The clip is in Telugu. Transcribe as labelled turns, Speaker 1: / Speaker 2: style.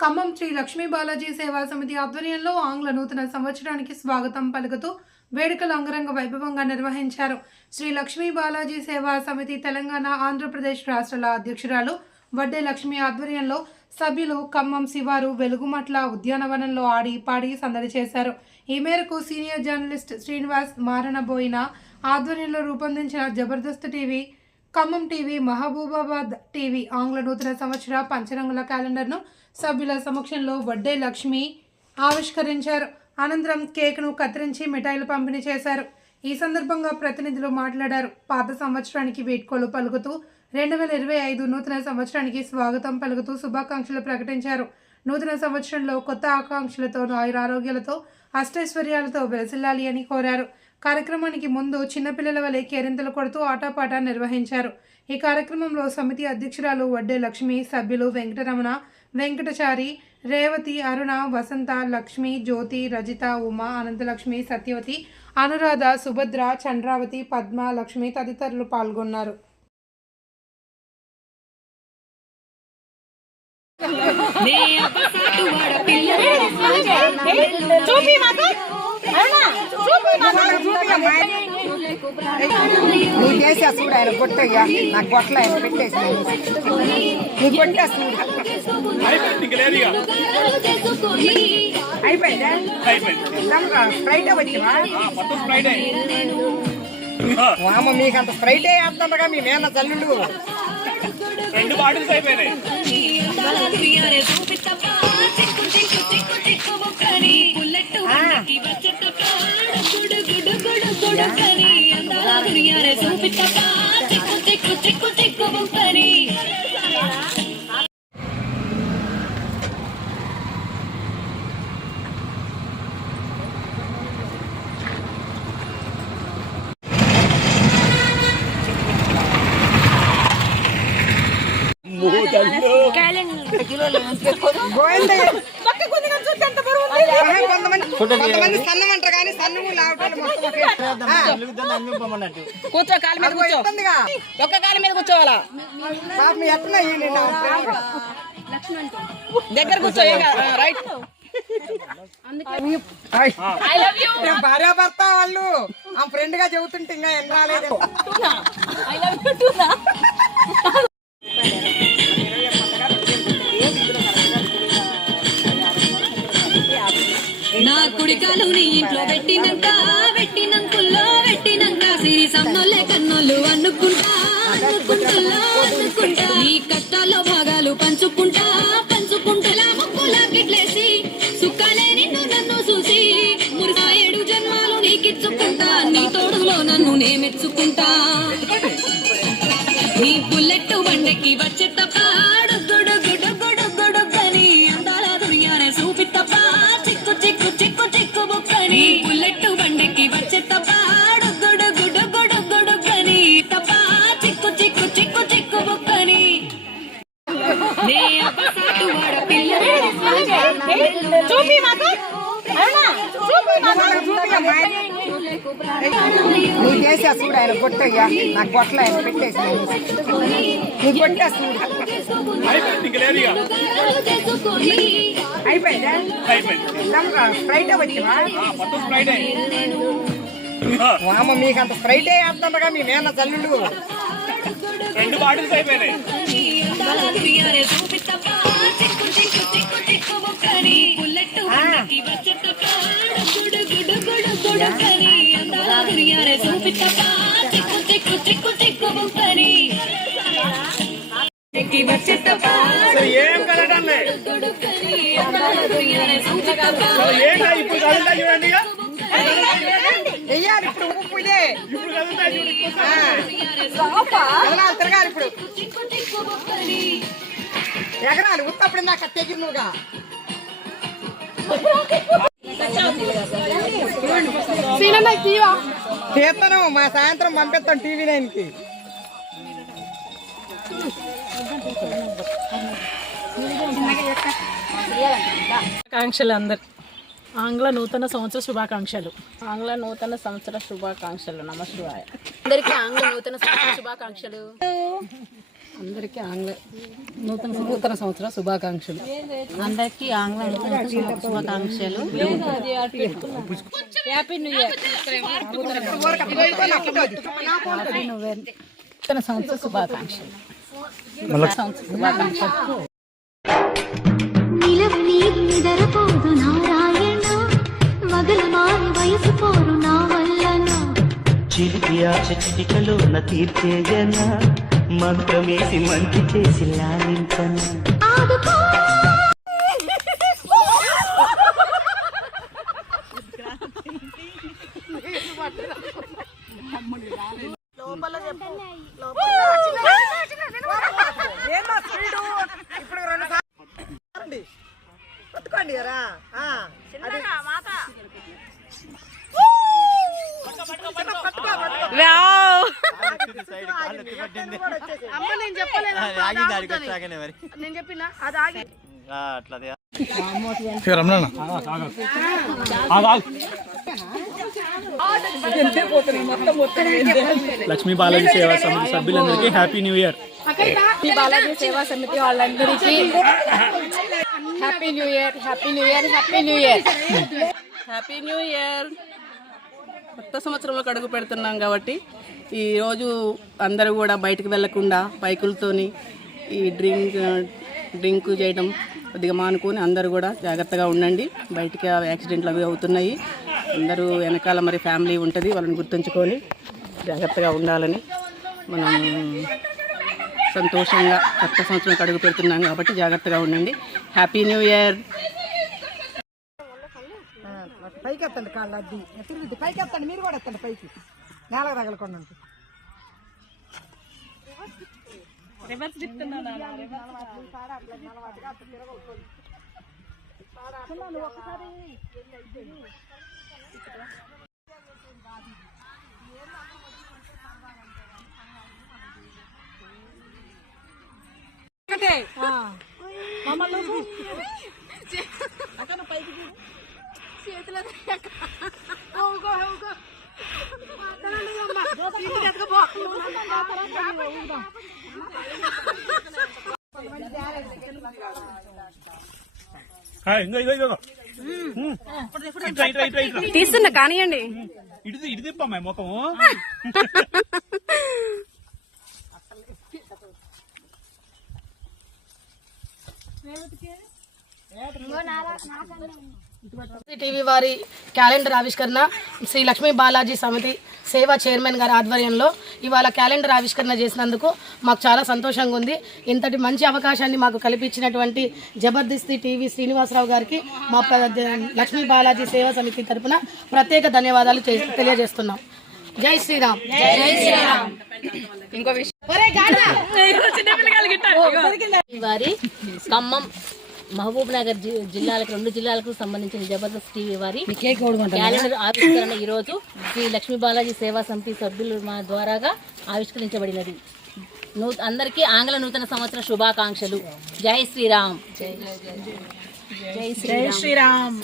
Speaker 1: ఖమ్మం శ్రీ లక్ష్మీ బాలాజీ సేవా సమితి ఆధ్వర్యంలో ఆంగ్ల నూతన సంవత్సరానికి స్వాగతం పలుకుతూ వేడుకలు అంగరంగ వైభవంగా నిర్వహించారు. శ్రీ లక్ష్మీ బాలాజీ సేవా సమితి తెలంగాణ ఆంధ్రప్రదేశ్ రాష్ట్రాల అధ్యక్షురాలు వడ్డే లక్ష్మి ఆధ్వర్యంలో సభ్యులు ఖమ్మం శివారు వెలుగుమట్ల ఉద్యానవనంలో ఆడి పాడి సందడి చేశారు. ఈ మేరకు సీనియర్ జర్నలిస్ట్ శ్రీనివాస్ మారణబోయిన ఆధ్వర్యంలో రూపొందించిన Jabardasth TV Khammam TV Mahabubabad TV ఆంగ్ల నూతన సంవత్సర పంచరంగుల క్యాలెండర్ను సభ్యుల సమక్షంలో వడ్డే లక్ష్మి ఆవిష్కరించారు. అనంతరం కేక్ను కత్తిరించి మిఠాయిలు పంపిణీ చేశారు. ఈ సందర్భంగా ప్రతినిధులు మాట్లాడారు. పాత సంవత్సరానికి వీడ్కోలు పలుకుతూ రెండు వేల ఇరవై ఐదు నూతన సంవత్సరానికి స్వాగతం పలుకుతూ శుభాకాంక్షలు ప్రకటించారు. నూతన సంవత్సరంలో కొత్త ఆకాంక్షలతో ఆయురారోగ్యాలతో అష్టైశ్వర్యాలతో వెలసిల్లాలి అని కోరారు. కార్యక్రమానికి ముందు చిన్నపిల్లల వలె కేరింతలు కొడుతూ ఆటపాట నిర్వహించారు. ఈ కార్యక్రమంలో సమితి అధ్యక్షురాలు వడ్డే లక్ష్మి సభ్యులు వెంకటరమణ వెంకటచారి రేవతి అరుణ వసంత లక్ష్మి జ్యోతి రజిత ఉమా అనంతలక్ష్మి సత్యవతి అనురాధ సుభద్ర చంద్రావతి పద్మ లక్ష్మి తదితరులు పాల్గొన్నారు.
Speaker 2: చూపి మాకు అవునా చూపి
Speaker 3: నువ్వు చేసా చూడు ఆయన కొట్టయ్యా. నాకు గొట్టలు ఆయన పెట్టేసి. నువ్వు కొట్టా చూడు అయిపోయిందా స్ప్రైట్ వచ్చావా వామ మీకు అంత స్ప్రైటే వేస్తుండగా మీ మేన చల్లుడు
Speaker 4: రెండు బాటిల్స్ అయిపోయినాయి.
Speaker 3: గోవిందయ్య ఆహా, కొంతమంది కొంతమంది సన్నమంటారు కానీ సన్నము లావటాలు మొత్తం ఒకే. ఆ,
Speaker 2: కూర్చో కాలు మీద కూర్చో. ఒక్క కాలు మీద కూర్చోవాలా? దగ్గర కూర్చో రైట్
Speaker 3: నేను భార్య భర్త వాళ్ళు. ఆ ఫ్రెండ్గా చెబుతుంటే ఇంకా ఏం రాలేదు.
Speaker 5: ఈ కష్టాల్లో భాగాలు పంచుకుంటా పంచుకుంటా ముక్కులా గిట్లేసి సుఖాలే నిన్ను నన్ను చూసి మురుగా ఏడు జన్మాలు నీకిచ్చుకుంటా. నీ తోడులో నన్ను నే మెచ్చుకుంటా నీ బుల్లెట్ బండకి వచ్చే తప్ప చూపి
Speaker 2: మాకు
Speaker 3: నువ్వు చూడు ఆయన కొట్టయ్యా నాకు గొట్టలు ఆయన పెట్టేసి నువ్వు కొట్టా చూడు
Speaker 4: అయిపోయింది
Speaker 3: అయిపోయిందా
Speaker 4: అయిపోయింది
Speaker 3: వచ్చావా మీకు అంత స్ప్రైటే వేస్తుండగా మీ మేన చల్లుడు
Speaker 4: రెండు బాటిల్స్ అయిపోయినాయి. ఏం ఏం కాదు ఇప్పుడు కలుగుతాయి చూడండి.
Speaker 3: వెయ్యాలి ఇప్పుడు ఉప్పు ఇదే. ఎగరాలు తిరగాలి ఇప్పుడు ఎగరాలి ఉత్తప్పుడు నాకు తెగిరి నువ్వుగా తీస్తాను మా సాయంత్రం పంపిస్తాం టీవీ నైన్కి.
Speaker 6: శుభాకాంక్షలు అందరు. ఆంగ్ల నూతన సంవత్సర శుభాకాంక్షలు. ఆంగ్ల నూతన సంవత్సర శుభాకాంక్షలు నమశివాయ.
Speaker 7: అందరికీ ఆంగ్ల నూతన సంవత్సర శుభాకాంక్షలు. అందరికీ ఆంగ్ల నూతన నూతన సంవత్సర శుభాకాంక్షలు. అందరికీ ఆంగ్ల నూతన శుభ- శుభాకాంక్షలు. Happy new year happy new year నూతన సంవత్సర శుభాకాంక్షలు. సంవత్సర శుభాకాంక్షలు.
Speaker 5: పోరు నా వల్లన.
Speaker 8: చిలిపి ఆశ చిటికలోన తీర్చేయన మంత్రమేసి మంచి చేసి లాలించన
Speaker 5: ఆదుకో.
Speaker 3: ఇప్పుడు రెండు సార్లు పట్టుకోండి రా ఆ, అది.
Speaker 4: లక్ష్మీ బాలాజీ సేవా సమితి సభ్యులందరికీ హ్యాపీ న్యూ ఇయర్
Speaker 6: ఈ బాలాజీ సేవా సమితి వాళ్ళందరికీ happy new year happy new year happy new year
Speaker 2: happy new year కొత్త సంవత్సరంలోకి అడుగు పెడుతున్నాం కాబట్టి ఈరోజు అందరూ కూడా బయటకు వెళ్ళకుండా బైకులతోని ఈ డ్రింక్ డ్రింక్ చేయడం కొద్దిగా మానుకొని అందరూ కూడా జాగ్రత్తగా ఉండండి. బయటికి యాక్సిడెంట్లు అవి అవుతున్నాయి. అందరూ వెనకాల మరి ఫ్యామిలీ ఉంటుంది వాళ్ళని గుర్తుంచుకొని జాగ్రత్తగా ఉండాలని మనం సంతోషంగా కొత్త సంవత్సరం అడుగు పెడుతున్నాం కాబట్టి జాగ్రత్తగా ఉండండి. Happy new
Speaker 3: year! పైకి ఎత్తండి కాళ్ళు అద్ది. పైకి ఎత్తండి మీరు కూడా ఎత్తండి పైకి. నేలకు తగలకుండా ఉంటుంది.
Speaker 4: ఇట్లా ఇట్లా
Speaker 2: తీస్తున్నా కానివ్వండి
Speaker 4: ఇటు ఇటు తిప్పమ్మా ముఖము.
Speaker 6: టీవీ వారి క్యాలెండర్ ఆవిష్కరణ శ్రీ లక్ష్మీ బాలాజీ సమితి సేవా చైర్మన్ గారి ఆధ్వర్యంలో ఇవాళ క్యాలెండర్ ఆవిష్కరణ చేసినందుకు మాకు చాలా సంతోషంగా ఉంది. ఇంతటి మంచి అవకాశాన్ని మాకు కల్పించినటువంటి జబర్దస్తి టీవీ శ్రీనివాసరావు గారికి మా ప్ర- లక్ష్మీ బాలాజీ సేవా సమితి తరపున ప్రత్యేక ధన్యవాదాలు తెలియజేస్తున్నాం. జై శ్రీరామ్. జై శ్రీరామ్.
Speaker 2: ఇంకో విషయం.
Speaker 7: వారి ఖమ్మం మహబూబ్ నగర్ జి- జిల్లాలకు రెండు జిల్లాలకు సంబంధించిన జబర్దస్త్ టీవీ వారి క్యాలెండర్ ఆవిష్కరణ ఈ రోజు శ్రీ లక్ష్మీ బాలాజీ సేవా సమితి సభ్యులు మా ద్వారాగా ఆవిష్కరించబడినది. నూ అందరికీ ఆంగ్ల నూతన సంవత్సర శుభాకాంక్షలు. జై శ్రీరామ్. జై శ్రీరామ్.